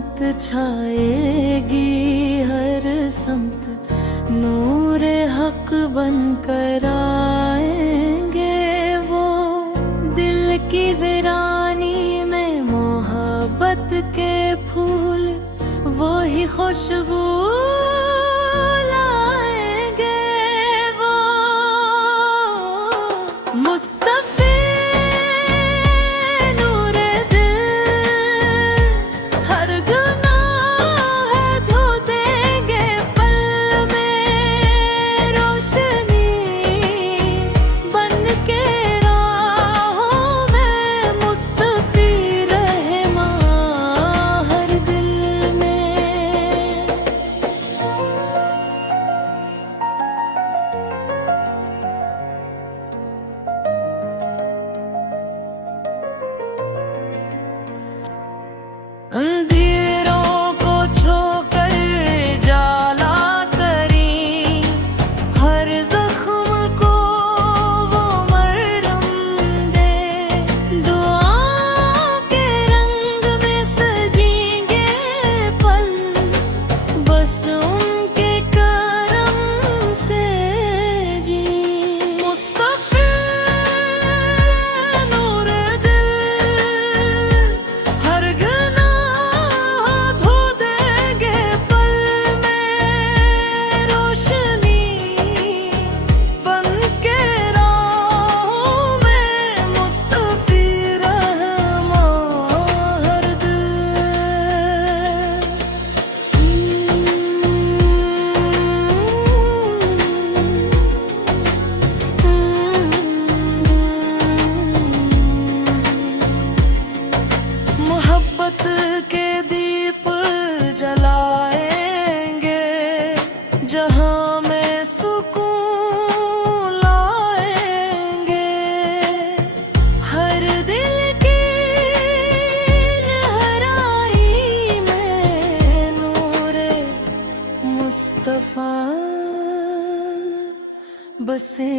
रहमत छाएगी हर समत, नूरे हक बन कर आएंगे वो। दिल की वीरानी में मोहब्बत के फूल, वो ही खुशबू लाएंगे वो। मुस्तफी नूरे दिल, हर गुनाह धो देंगे पल में रोशनी बन के राहों में। मुस्तफी रहमा हर दिल में। अंधेरों को छोकर जाला करी, हर जख्म को वो मरहम दे। दुआ के रंग में सजेंगे पल, बस उनके करम से जी। मुस्तफी नूरे दिल, हर मोहब्बत के दीप जलाएंगे, जहां में सुकून लाएंगे। हर दिल की गहराई में नूरे मुस्तफा बसे।